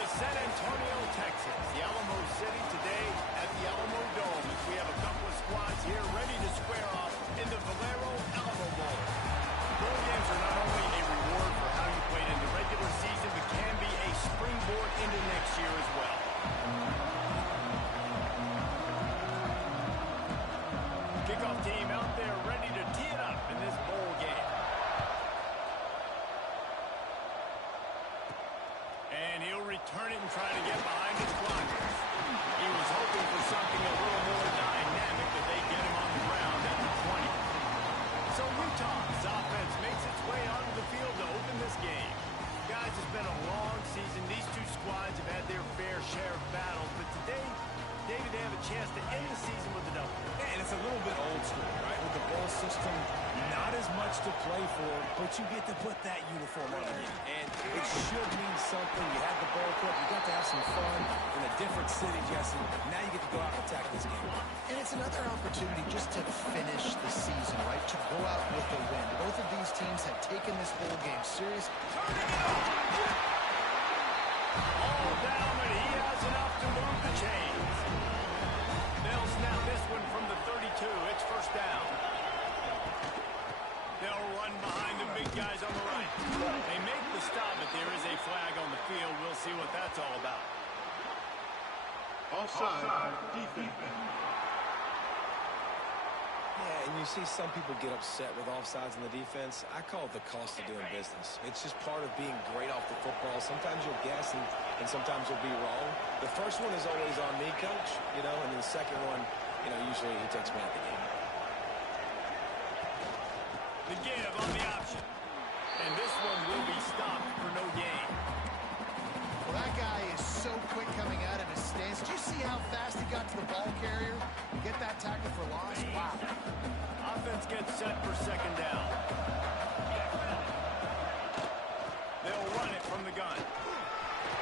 to San Antonio, Texas, the Alamo City today at the Alamo Dome, as we have a couple of squads here ready to square off in the Valero Alamo Bowl. Bowl games are not only a reward for how you played in the regular season, but can be a springboard into next year as well. Kickoff team out there ready to tee it up in this bowl game. And he'll return it and try to get behind his blockers. He was hoping for something a little more dynamic, but they get him on the ground at the 20. So Utah's offense makes its way onto the field to open this game. Guys, it's been a long season. These two squads have had their fair share of battles, but today, David, they have a chance to end the season with a double. And it's a little bit old school, right? With the bowl system, not as much to play for, but you get to put that uniform on you. And it should mean something. You had the bowl cup, you got to have some fun in a different city, Jesse. Now you get to go out and attack this game. And it's another opportunity just to finish the season, right? To go out with a win. Both of these teams have taken this bowl game serious. Turning it on! All down, and he has enough to move the chains. They'll snap this one from the 32. It's first down. They'll run behind the big guys on the right. They make the stop, but there is a flag on the field. We'll see what that's all about. Offside, defense. Yeah, and you see some people get upset with offsides in the defense. I call it the cost of doing business. It's just part of being great off the football. Sometimes you'll guess and sometimes you'll be wrong. The first one is always on me, coach, and then the second one, usually he takes me out the game. The give on the option. And this one will be stopped for no gain. Well, that guy is so quick coming out of his stance. Did you see how fast he got to the ball carrier? Get that tackle for loss? Wow. Offense gets set for second down. They'll run it from the gun.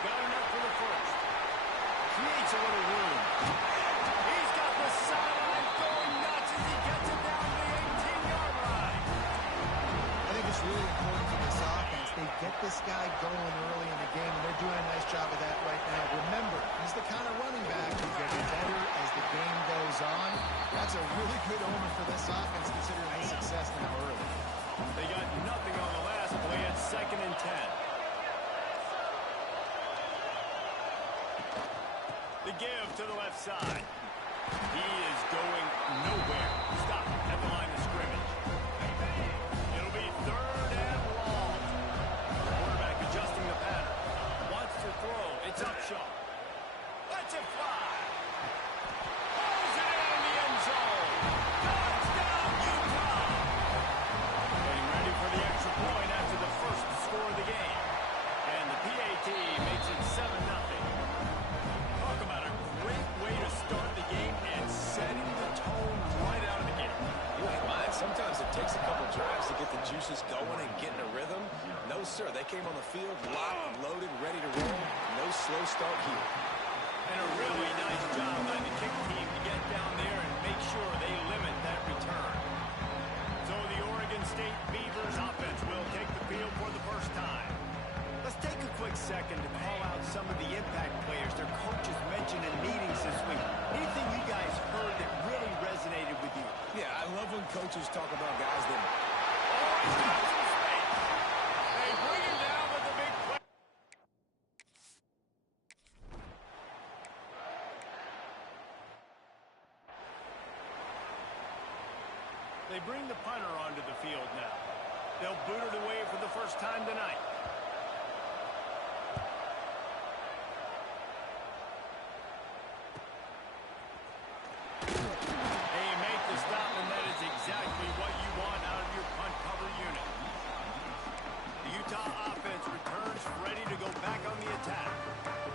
Got enough for the first. Creates a little room. He's got the sideline going nuts as he gets it down to the 18-yard line. I think it's really important for this offense. They get this guy going early in the game, and they're doing a nice job of that right now. Remember, he's the kind of running back who gets better as the game goes on. That's a really good omen for this offense, considering his success now early. They got nothing on the last play. It's 2nd and 10. The give to the left side. He is going nowhere. Stop at the line of scrimmage. It'll be 3rd and long. The quarterback adjusting the pattern. Wants to throw. It's up short. Lets it fly. Pulls it in the end zone. Touchdown, Utah. Getting ready for the extra point after the first score of the game. And the PAT makes it 7-0. Talk about a great way to start the game and setting the tone right out of the gate. You ain't lying. Sometimes it takes a couple drives to get the juices going and get in a rhythm. No, sir. They came on the field locked, loaded, ready to roll. No slow start here. And a really nice job by the kick team to get down there and make sure they limit that return. So the Oregon State Beavers offense will take the field for the first time. Let's take a quick second to call out some of the impact players their coaches mentioned in meetings this week. Anything you guys heard that really resonated with you? Yeah, I love when coaches talk about guys that... They bring him down with the big play. They bring the punter onto the field now. They'll boot it away for the first time tonight. Exactly what you want out of your punt cover unit. The Utah offense returns ready to go back on the attack.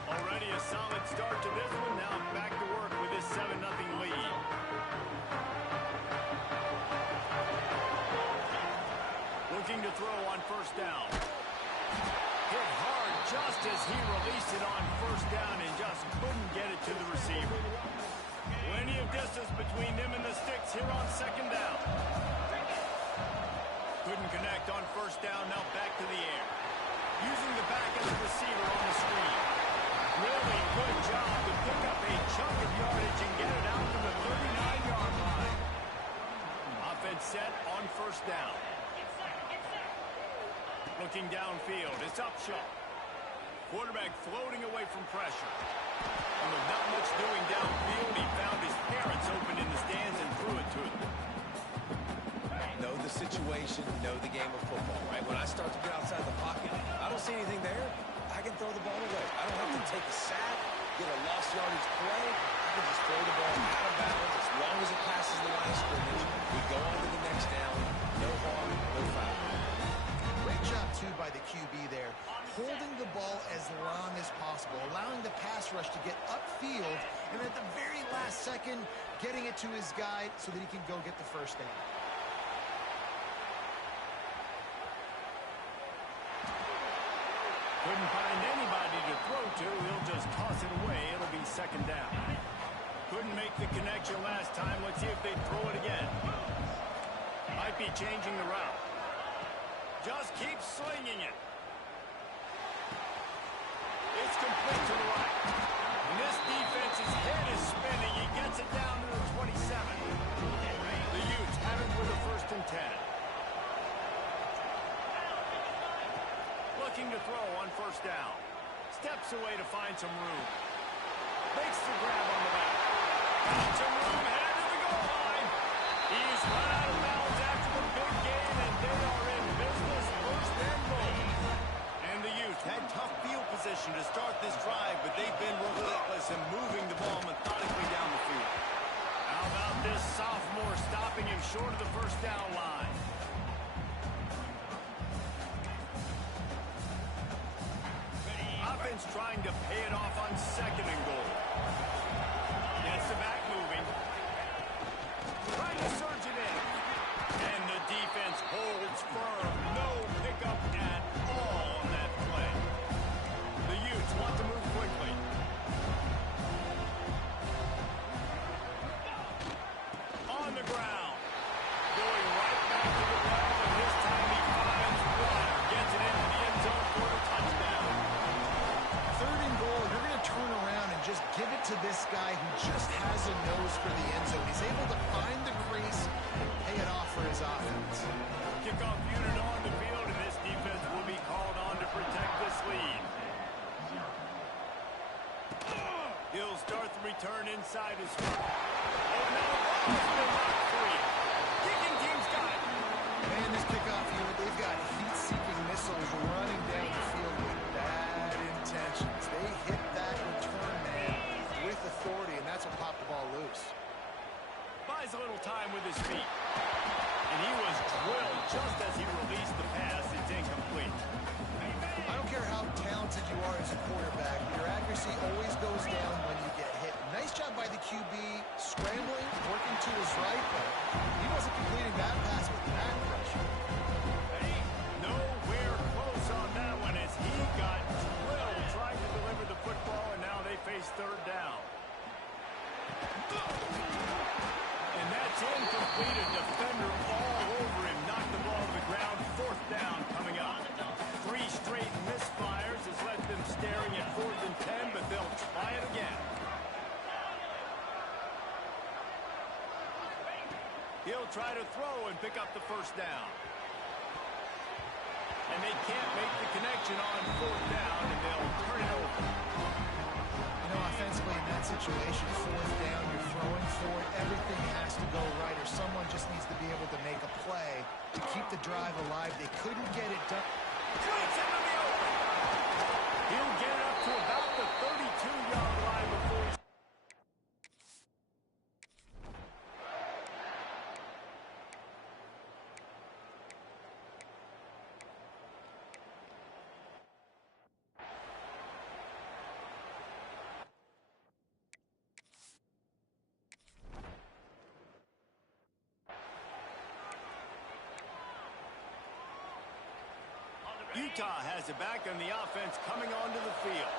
Already a solid start to this one. Now back to work with this 7-0 lead. Looking to throw on first down. Hit hard just as he released it on first down and just couldn't get it to the receiver. Plenty of distance between them and the sticks here on second down. Couldn't connect on first down, now back to the air. Using the back as a receiver on the screen. good job to pick up a chunk of yardage and get it out to the 39-yard line. Offense set on first down. Looking downfield, it's Upshaw. Quarterback floating away from pressure. And with not much doing downfield, he found his parents open in the stands and threw it to them. Know the situation, know the game of football, right? When I start to get outside the pocket, I don't see anything there, I can throw the ball away. I don't have to take a sack, get a lost yardage play. I can just throw the ball out of bounds as long as it passes the line of scrimmage. We go on to the next down. No harm, no foul. Great job, too, by the QB there. Holding the ball as long as possible, allowing the pass rush to get upfield, and at the very last second, getting it to his guy so that he can go get the first down. Couldn't find anybody to throw to. He'll just toss it away. It'll be second down. Couldn't make the connection last time. Let's see if they throw it again. Might be changing the route. Just keep slinging it. It's complete to the right. And this defense's head is spinning. He gets it down to the 27. The Utes have it with a 1st and 10. Looking to throw on first down. Steps away to find some room. Makes the grab on the back. Got some room, headed to the goal line. He's run out of bounds after the big gain, and they are in business, 1st and goal. And the Utes had tough field position to start this drive, but they've been relentless in moving the ball methodically down the field. How about this sophomore stopping him short of the first down line? Offense trying to pay it off on 2nd and goal. Gets the back moving. Trying to surge it in. And the defense holds firm. No pickup at all on that play. The Utes want to move quickly. On the ground. Going right back to the well, and this time he finds water. Gets it into the end zone for a touchdown. 3rd and goal, you're going to turn around and just give it to this guy who just has a nose for the end zone. He's able to find the crease and pay it off for his offense. Kickoff unit on the field, and this defense will be called on to protect this lead. He'll start the return inside his spot. Oh, no, the ball's been knocked free. Kicking team's got it. Man, this kickoff unit, they've got heat-seeking missiles running down the field with bad intentions. They hit that return man with authority, and that's what popped the ball loose. Buys a little time with his feet. And he was drilled just as he released the pass. It's incomplete. I don't care how talented you are as a quarterback, your accuracy always goes down when you get hit. Nice job by the QB, scrambling, working to his right, but he wasn't completing that pass with back pressure. Nowhere close on that one as he got drilled trying to deliver the football, and now they face 3rd down. And that's incomplete. A defender all over him. Knocked the ball to the ground. 4th down coming up. 3 straight misfires has left them staring at 4th and 10, but they'll try it again. He'll try to throw and pick up the 1st down. And they can't make the connection on 4th down, and they'll turn it over. You know, offensively in that situation, 4th down, you're throwing for it. Everything has to go right, or someone just needs to be able to make a play to keep the drive alive. They couldn't get it done. Cuts into the open. He'll get it up to about the 32-yard line before he's... Utah has it back on the offense coming onto the field.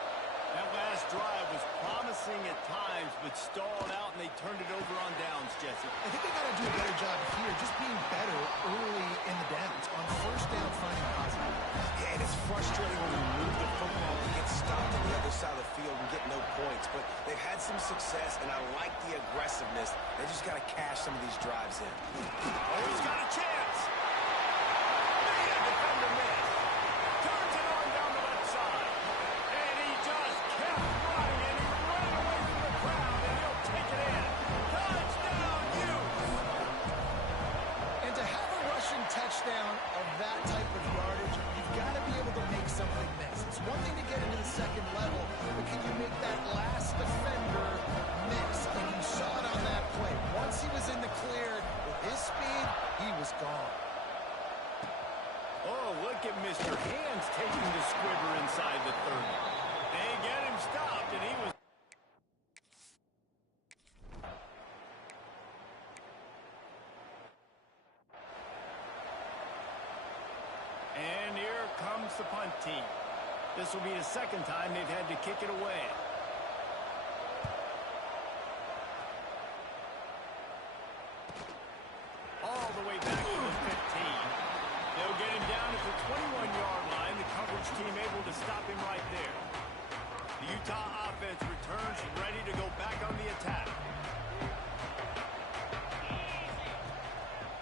That last drive was promising at times, but stalled out, and they turned it over on downs, Jesse. I think they got to do a better job here, just being better early in the downs. On 1st down, finding positive. Yeah, and it's frustrating when we move the football and get stopped on the other side of the field and get no points. but they've had some success, and I like the aggressiveness. They just got to cash some of these drives in. Oh, he's got a chance. Man, defender missed. Turns it on down the left side. And he just kept running, and he ran away from the crowd, and he'll take it in. Touchdown, Utes! And to have a rushing touchdown of that type of yardage, you've got to be able to make something miss. It's one thing to get into the second level, but can you make that last defender miss? And you saw it on that play. Once he was in the clear, with his speed, he was gone. Oh, look at Mr. Hands taking the squibber inside the 30. They get him stopped, and he was... And here comes the punt team. This will be the second time they've had to kick it away. All the way back to the 15. They'll get him down at the 21-yard line. The coverage team able to stop him right there. The Utah offense returns ready to go back on the attack.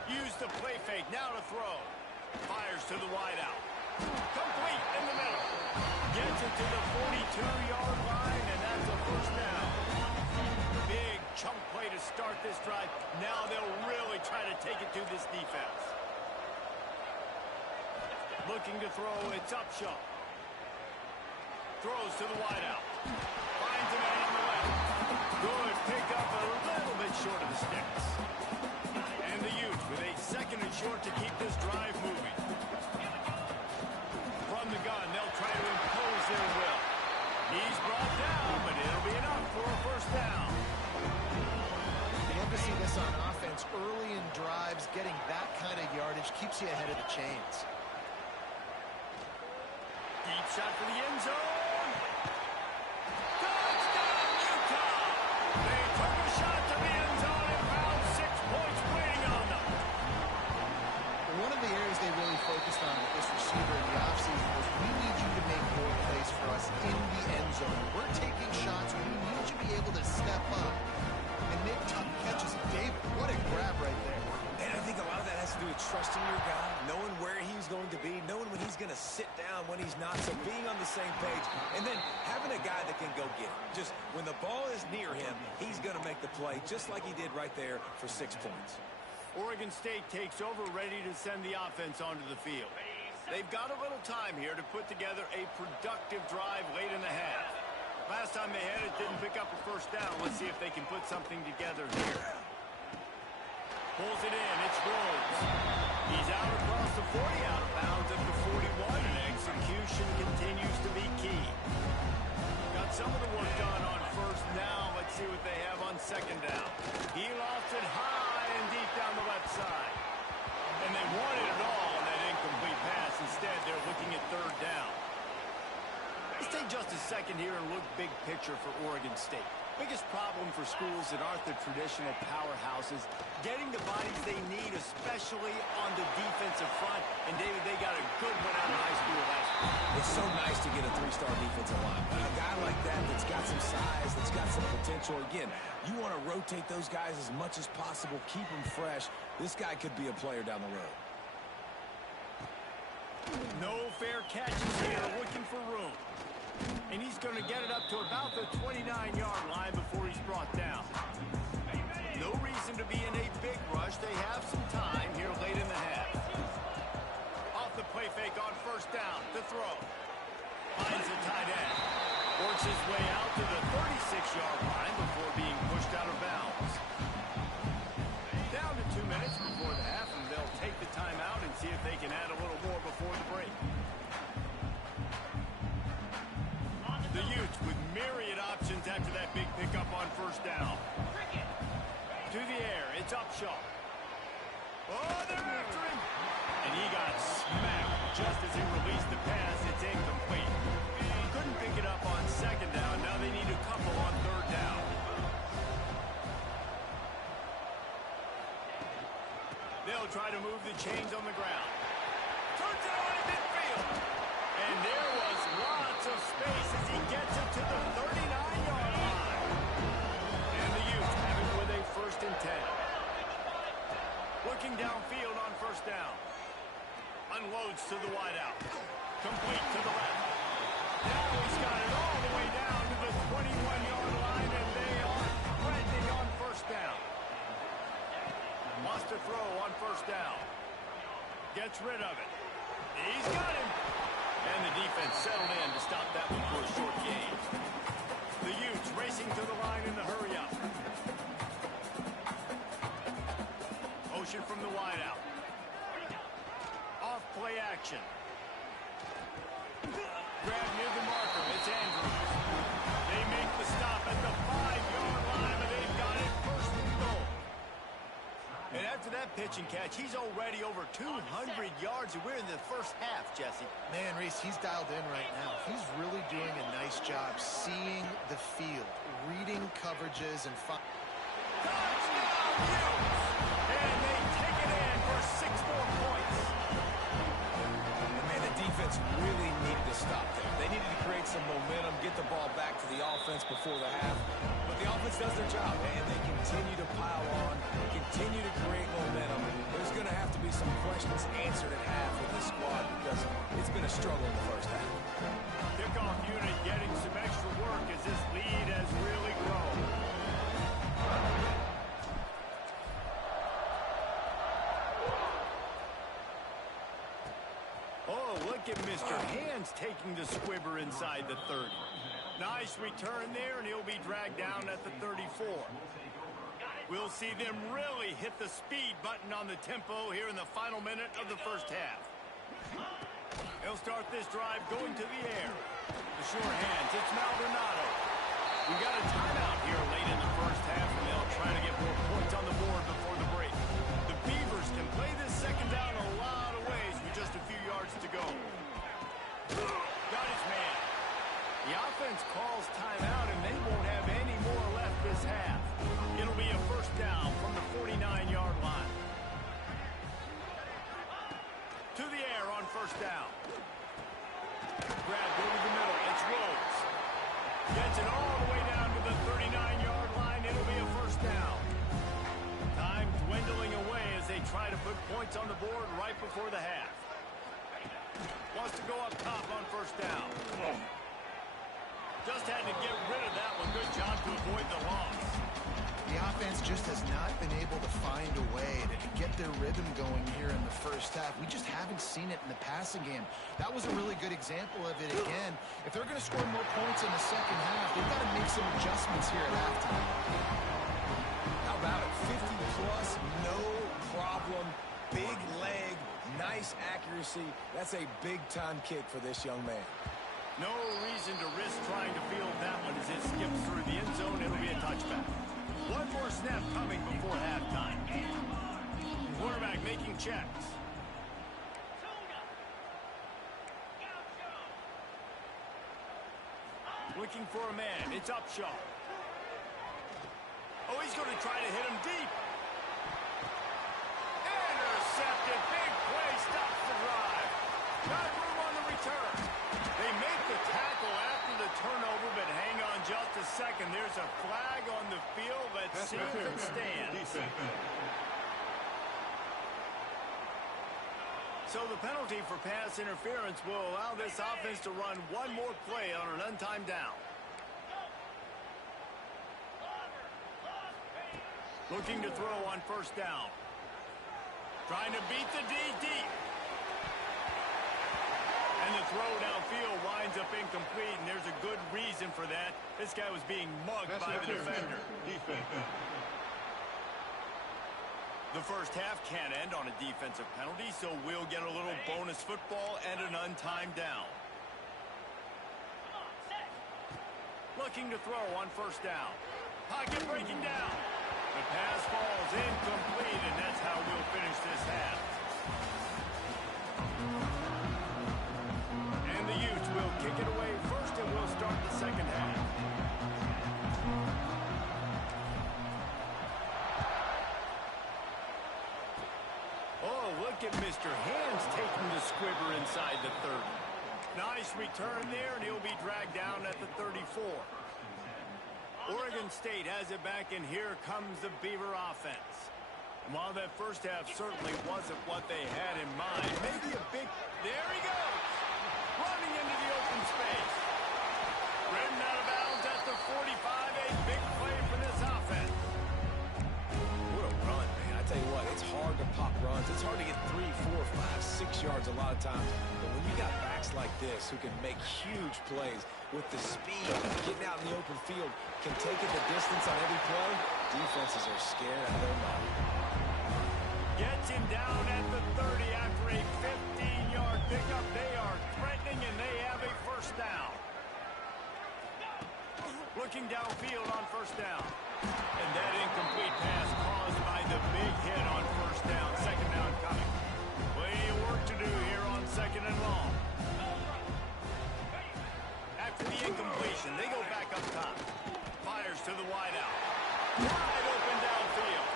Use the play fake now to throw. Fires to the wideout. Complete in the middle. Gets it to the 42-yard line, and that's a first down. Big chunk play to start this drive. Now they'll really try to take it to this defense. Looking to throw, it's Upshaw. Throws to the wideout. Finds a man on the left. Good pick up a little bit short of the sticks. And the Utes with a second and short to keep this drive moving. From the gun, they'll try to impose their will. He's brought down, but it'll be enough for a first down. You love to see this on offense early in drives. Getting that kind of yardage keeps you ahead of the chains. Deep shot for the end zone. Touchdown, Utah! They took a shot to the end zone and found 6 points waiting on them. One of the areas they really focused on with this receiver in the offseason was we need you to make more plays for us in the end zone. We're taking shots. We need you to be able to step up and make tough catches. David, what a grab right there. And I think a lot of that has to do with trusting your guy, knowing where he's going to be, knowing when he's going to sit down, when he's not, so being on the same page, and then having a guy that can go get it. Just when the ball is near him, he's going to make the play, just like he did right there for 6 points. Oregon State takes over, ready to send the offense onto the field. They've got a little time here to put together a productive drive late in the half. Last time they had it, didn't pick up a first down. Let's see if they can put something together here. Pulls it in, it's Rhodes. He's out across the 40, out of bounds at the 41, and execution continues to be key. Got some of the work done on first down. Let's see what they have on second down. He lost it high and deep down the left side. And they wanted it all on that incomplete pass. Instead, they're looking at third down. Let's take just a second here and look big picture for Oregon State. Biggest problem for schools that aren't the traditional powerhouses, getting the bodies they need, especially on the defensive front. And, David, they got a good one out of high school last year. It's so nice to get a 3-star defensive line. A guy like that that's got some size, that's got some potential. Again, you want to rotate those guys as much as possible, keep them fresh. This guy could be a player down the road. No fair catches here, looking for room. And he's going to get it up to about the 29-yard line before he's brought down. No reason to be in a big rush. They have some time here late in the half. Off the play fake on first down to throw. Finds the tight end. Works his way out to the 36-yard line before being pushed out of bounds. Down to 2 minutes before the half, and they'll take the timeout and see if they can add a little more before the break. The Utes with myriad options after that big pickup on first down. To the air, it's Upshaw. Oh, they're after him. And he got smacked just as he released the pass. It's incomplete. Couldn't pick it up on second down. Now they need a couple on third down. They'll try to move the chains on the ground. Turns it on in midfield. And there was lots of space as he gets it to the 39-yard line. rid of it. He's got him. And the defense settled in to stop that one for a short gain. The Utes racing to the line in the hurry-up. Motion from the wideout. Off play action. Grab near the marker. It's Andrews. They make the stop at the 5-yard line, but they've got it first and goal. And after that pitch and catch, he's already over 200 yards, and we're in the first half, Jesse. Man, Reese, he's dialed in right now. He's really doing a nice job seeing the field, reading coverages, and touchdown, Utes! And they take it in for 6 more points. And man, the defense really needed to stop there. They needed to create some momentum, get the ball back to the offense before the half. But the offense does their job, and they continue to pile on, continue to create momentum. There's going to have to be some questions answered at half with this squad because it's been a struggle in the first half. Kickoff unit getting some extra work as this lead has really grown. Oh, look at Mr. Hands taking the squibber inside the 30. Nice return there, and he'll be dragged down at the 34. We'll see them really hit the speed button on the tempo here in the final minute of the first half. They'll start this drive going to the air. The short hands, it's Maldonado. We got a timeout here late in the first half, and they'll try to get more points on the board before the break. The Beavers can play this second down a lot of ways with just a few yards to go. Got his man. The offense calls timeout, and they won't have any more left this half. It'll be a first down from the 49-yard line. To the air on first down. Grabbed over the middle. It's Rhodes. Gets it all the way down to the 39-yard line. It'll be a first down. Time dwindling away as they try to put points on the board right before the half. Wants to go up top on first down. Just had to get rid of that one. Good job to avoid the loss. the offense just has not been able to find a way to get their rhythm going here in the first half. We just haven't seen it in the passing game. That was a really good example of it again. If they're going to score more points in the second half, they've got to make some adjustments here at halftime. How about it? 50-plus, no problem. Big leg, nice accuracy. That's a big-time kick for this young man. No reason to risk trying to field that one as it skips through the end zone. It'll be a touchback. One more snap coming before halftime. Quarterback making checks. Looking for a man. It's Upshaw. Oh, he's going to try to hit him deep. Intercepted. Big play. Stops the drive. Got room on the return. They make the tackle after the turnover, but hang on just a second. There's a flag on the field. Let's see if it stands. So the penalty for pass interference will allow this offense to run one more play on an untimed down. Looking to throw on first down. Trying to beat the D deep. And the throw downfield winds up incomplete, and there's a good reason for that. This guy was being mugged by the defender. The first half can't end on a defensive penalty, so we'll get a little bonus football and an untimed down. Looking to throw on first down. Pocket breaking down. The pass falls incomplete, and that's how we'll finish this half. And the Utes will kick it away first, and we'll start the second half. Oh, look at Mr. Hands taking the squibber inside the 30. Nice return there, and he'll be dragged down at the 34. Oregon State has it back, and here comes the Beaver offense. And while that first half certainly wasn't what they had in mind, maybe a big... There he goes! Running into the open space. Ridden out of bounds at the 45. A big play for this offense. What a run, man. I tell you what, it's hard to pop runs. It's hard to get 3, 4, 5, 6 yards a lot of times. But when you got backs like this who can make huge plays with the speed, getting out in the open field, can take it the distance on every play, defenses are scared out of their mind. Gets him down at the 30 after a 15-yard pickup. They are threatening, and they have a first down. Looking downfield on first down. And that incomplete pass caused by the big hit on first down. Second down coming. Plenty of work to do here on second and long. After the incompletion, they go back up top. Fires to the wideout. Wide open downfield.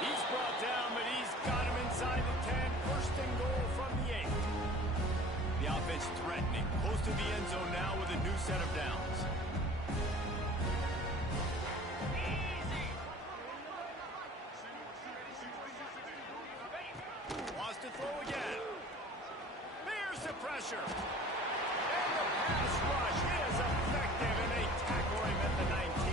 He's brought down, but he's got him inside the 10. First and goal from the 8. The offense threatening. Close to the end zone now with a new set of downs. Wants to throw again. There's the pressure. And the pass rush is effective, and they tackle him at the 19.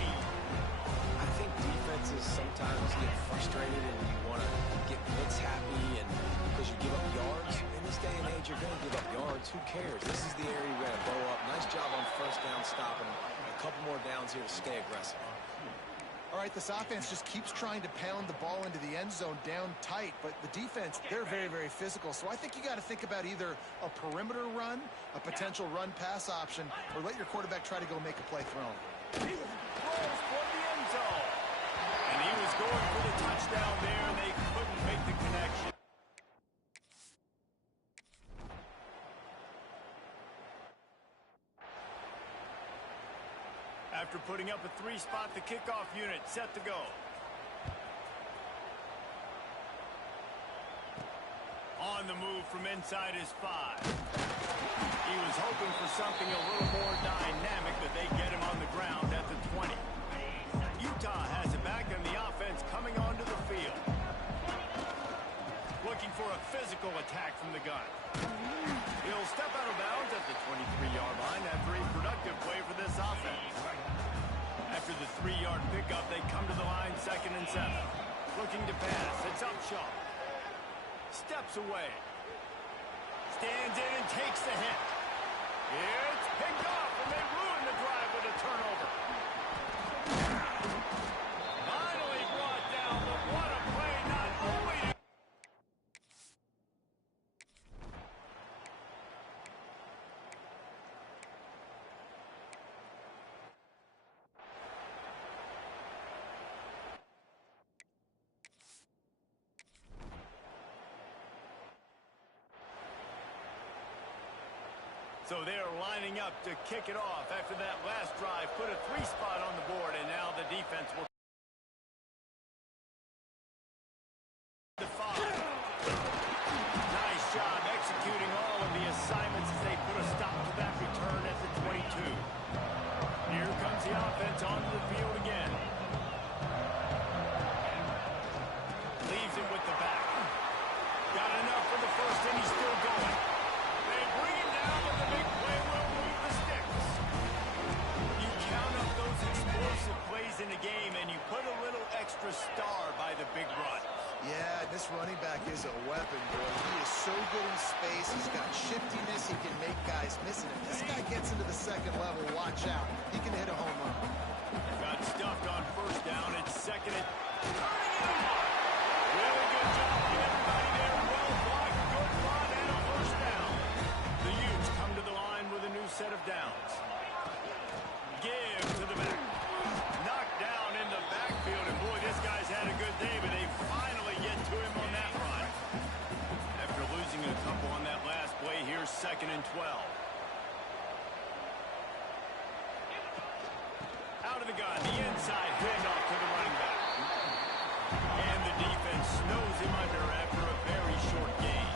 I think defenses sometimes get frustrated and you want to get blitz happy and because you give up yards. In this day and age, you're going to give up yards. Who cares? This is the area you're going to blow up. Nice job on first down stopping them. A couple more downs here to stay aggressive. All right, this offense just keeps trying to pound the ball into the end zone down tight, but the defense, they're very, very physical. So I think you got to think about either a perimeter run, a potential run-pass option, or let your quarterback try to go make a play thrown. He throws for the end zone. And he was going for the touchdown there, and they couldn't make the connection. After putting up a 3-spot, the kickoff unit set to go. On the move from inside his 5. He was hoping for something a little more dynamic, but they get him on the ground at the 20. Utah has it back, and the offense coming onto the field. Looking for a physical attack from the gun. He'll step out of bounds at the 23-yard line after a productive play for this offense. After the 3-yard pickup, they come to the line 2nd and 7. Looking to pass. It's Upshaw. Steps away. Stands in and takes the hit. It's picked off, and they ruin the drive with a turnover. Finally brought down, but what a play, not only... So they're lining up to kick it off after that last drive. Put a 3-spot on the board, and now the defense will... The 5. Nice job executing all of the assignments as they put a stop to that return at the 22. Here comes the offense onto the field again. Leaves him with the back. Got enough for the first, and he's still going. They bring him down, but the big play will move the sticks. You count up those explosive plays in the game, and you put a little extra star by the big run. Yeah, this running back is a weapon, boy. He is so good in space. He's got shiftiness. He can make guys miss it. If this guy gets into the second level, watch out. He can hit a home run. Got stuffed on first down. It's second and... Turning it on! Really good job by everybody there. Well blocked, good run, and a first down. The Utes come to the line with a new set of downs. Give to the back. Knocked down in the backfield, and boy, this guy's had a good day, but they finally get to him on that run. After losing a couple on that last play, here's second and 12. Out of the gun, the inside handoff to the running back. And the defense snows him under after a very short gain.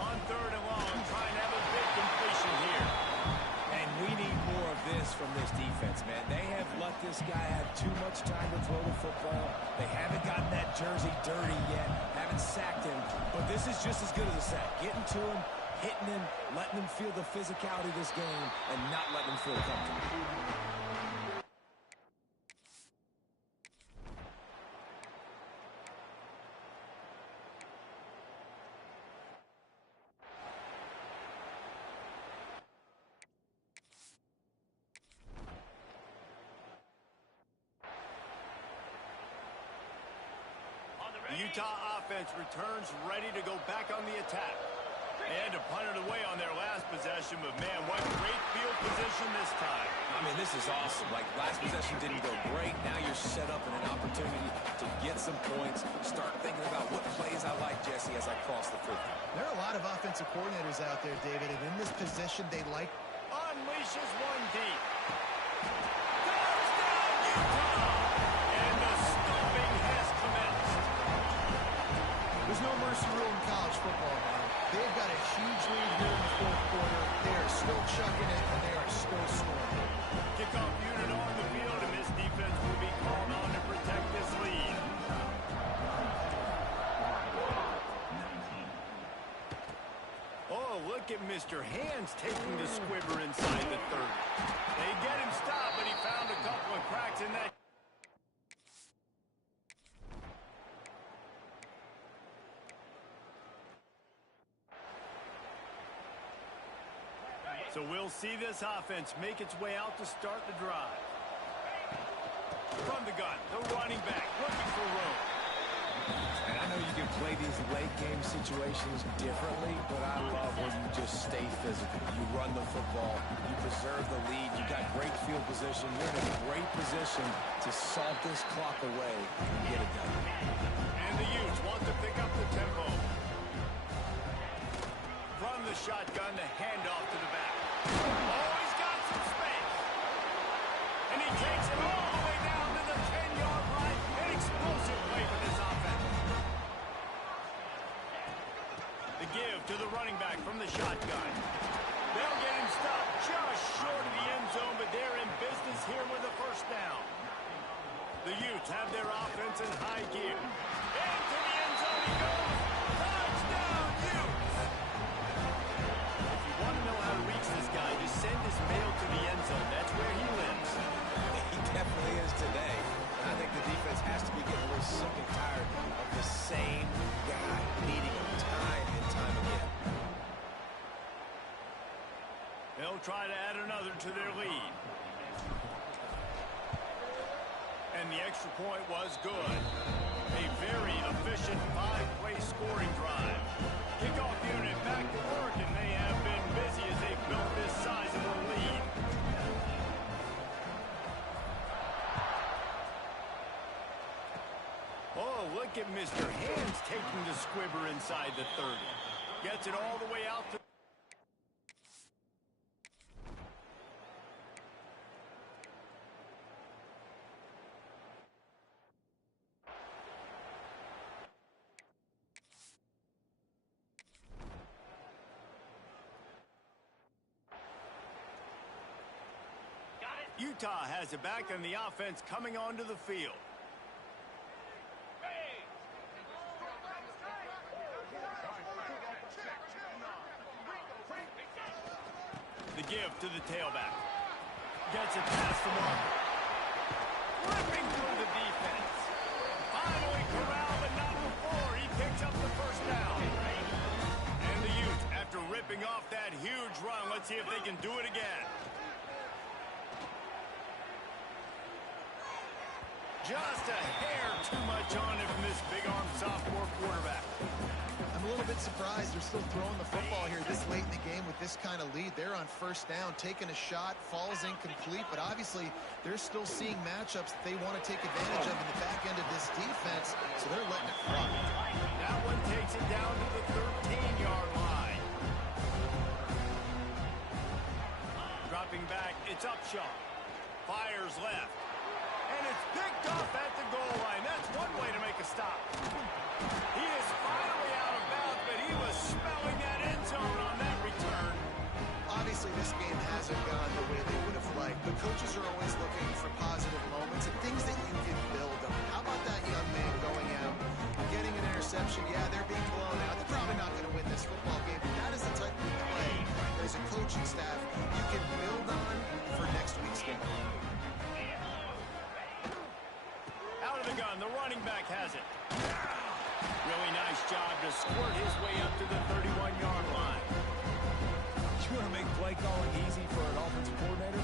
On third and long, trying to have a big completion here. And we need more of this from this defense, man. They have let this guy have too much time to throw the football. They haven't gotten that jersey dirty yet, haven't sacked him. But this is just as good as a sack. Getting to him, hitting him, letting him feel the physicality of this game, and not letting him feel comfortable. The Utah offense returns ready to go back on the attack. And to punt it away on their last possession, but man, what great field position this time. I mean, this is awesome. Like, last possession didn't go great. Now you're set up in an opportunity to get some points. Start thinking about what plays I like, Jesse, as I cross the 50. There are a lot of offensive coordinators out there, David, and in this position, they like... Unleashes one deep. Touchdown, Utah! And the stomping has commenced. There's no mercy rule in college football, man. They've got a huge lead here in the fourth quarter. They are still chucking it, and they are still scoring. Kickoff unit on the field, and this defense will be called on to protect this lead. Oh, look at Mr. Hands taking the squibber inside the 30. They get him stopped, but he found a couple of cracks in that. So we'll see this offense make its way out to start the drive. From the gun, the running back looking for room. And I know you can play these late game situations differently, but I love when you just stay physical. You run the football, you preserve the lead, you got great field position, you're in a great position to salt this clock away and get it done. And the Utes want to pick up the tempo. From the shotgun, the handoff to the back. Oh, he's got some space. And he takes it all the way down to the 10-yard line. An explosive play for this offense. The give to the running back from the shotgun. They'll get him stopped just short of the end zone, but they're in business here with a first down. The Utes have their offense in high gear. Into the end zone he goes. Touchdown, Utes! If you want to know how to reach this guy, just send his mail to the end zone. That's where he lives. He definitely is today. And I think the defense has to be getting a little sick and tired of the same guy beating him time and time again. They'll try to add another to their lead. And the extra point was good. A very efficient 5-play scoring drive. Kickoff unit back to work, and they have been busy as they built this sizable lead. Oh, look at Mr. Hands taking the squibber inside the 30. Gets it all the way out to... Utah has it back, and the offense coming onto the field. The give to the tailback. Gets it past the mark. Ripping through the defense. Finally corralled, but not before. He picks up the first down. And the Utes, after ripping off that huge run, let's see if they can do it again. Just a hair too much on him from this big-arm sophomore quarterback. I'm a little bit surprised they're still throwing the football here this late in the game with this kind of lead. They're on first down, taking a shot, falls incomplete, but obviously they're still seeing matchups that they want to take advantage of in the back end of this defense, so they're letting it fly. That one takes it down to the 13-yard line. Dropping back, it's Upshaw. Fires left. And it's picked off at the goal line. That's one way to make a stop. He is finally out of bounds, but he was smelling that end zone on that return. Obviously, this game hasn't gone the way they would have liked, but coaches are always looking for positive moments and things that you can build on. How about that young man going out, getting an interception? Yeah, they're being blown out. They're probably not going to win this football game, but that is the type of play that as a coaching staff you can build on for next week's game. Out of the gun, the running back has it. Really nice job to squirt his way up to the 31-yard line. You want to make play calling easy for an offensive coordinator?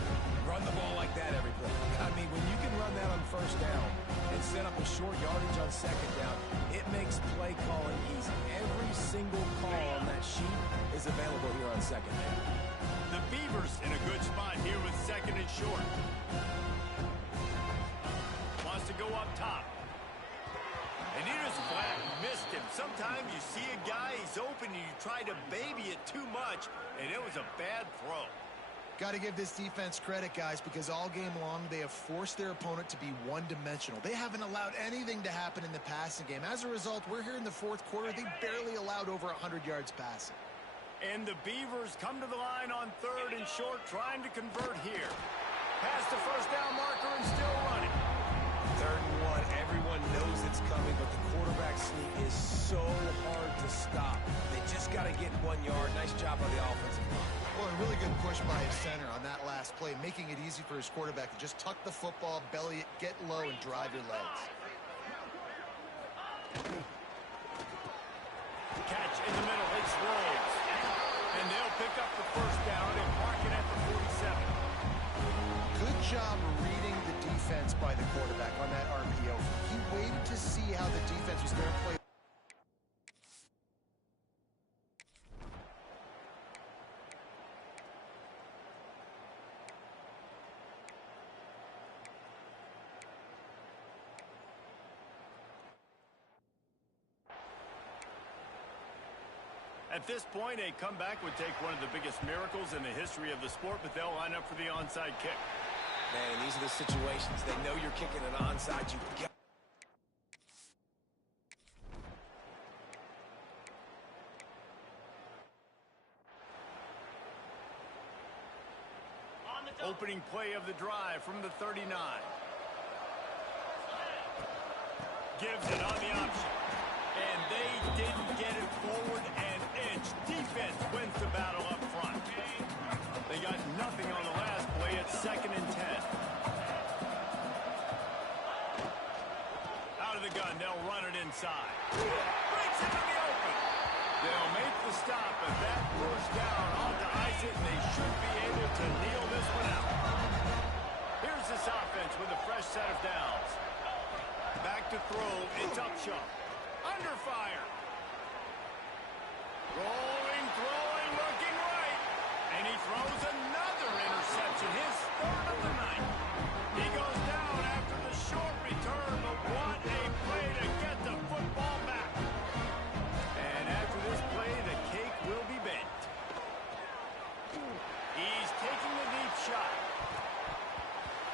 Run the ball like that every play. I mean, when you can run that on first down and set up a short yardage on second down, it makes play calling easy. Every single call on that sheet is available here on second down. The Beavers in a good spot here with second and short. Wants to go up top. And he just flat missed him. Sometimes you see a guy, he's open, and you try to baby it too much, and it was a bad throw. Got to give this defense credit, guys, because all game long they have forced their opponent to be one-dimensional. They haven't allowed anything to happen in the passing game. As a result, we're here in the fourth quarter. They barely allowed over 100 yards passing. And the Beavers come to the line on third and short, trying to convert here. Past the first down marker and still running. Third and one, everyone knows it's coming, but the quarterback sneak is so hard to stop. They just got to get 1 yard. Nice job by the offensive line. Well, a really good push by his center on that last play, making it easy for his quarterback to just tuck the football, belly it, get low, and drive your legs. Catch in the middle, it's Rhodes. And they'll pick up the first down and mark it at the 47. Good job reading the defense by the quarterback on that RPO. He waited to see how the defense was going to play. At this point, a comeback would take one of the biggest miracles in the history of the sport, but they'll line up for the onside kick. Man, these are the situations. They know you're kicking an onside. You got Opening play of the drive from the 39. Gives it on the option. And they didn't get it forward an inch. Defense wins the battle up front. They got nothing on the last play at 2nd and 10. Out of the gun, they'll run it inside. Breaks into the open. They'll make the stop, but that first down ought to ice it, and they should be able to kneel this one out. Here's this offense with a fresh set of downs. Back to throw, it's Upshaw. Under fire. Rolling, throwing, looking right. And he throws another interception, his third of the night. He goes down after the short return, but what a play to get the football back. And after this play, the cake will be baked. He's taking the deep shot.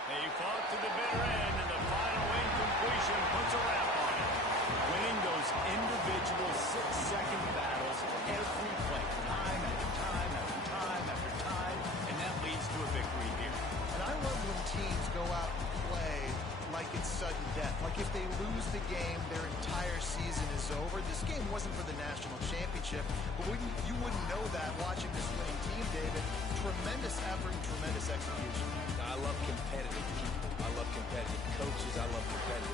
They fought to the bitter end, and the final incompletion puts a wrap on it. Winning those individual 6-second battles every play, time after time after time after time, and that leads to a victory here. And I love when teams go out and play like it's sudden death. Like if they lose the game, their entire season is over. This game wasn't for the national championship, but you wouldn't know that watching this winning team, David. Tremendous effort and tremendous execution. I love competitive people. I love competitive coaches. I love competitive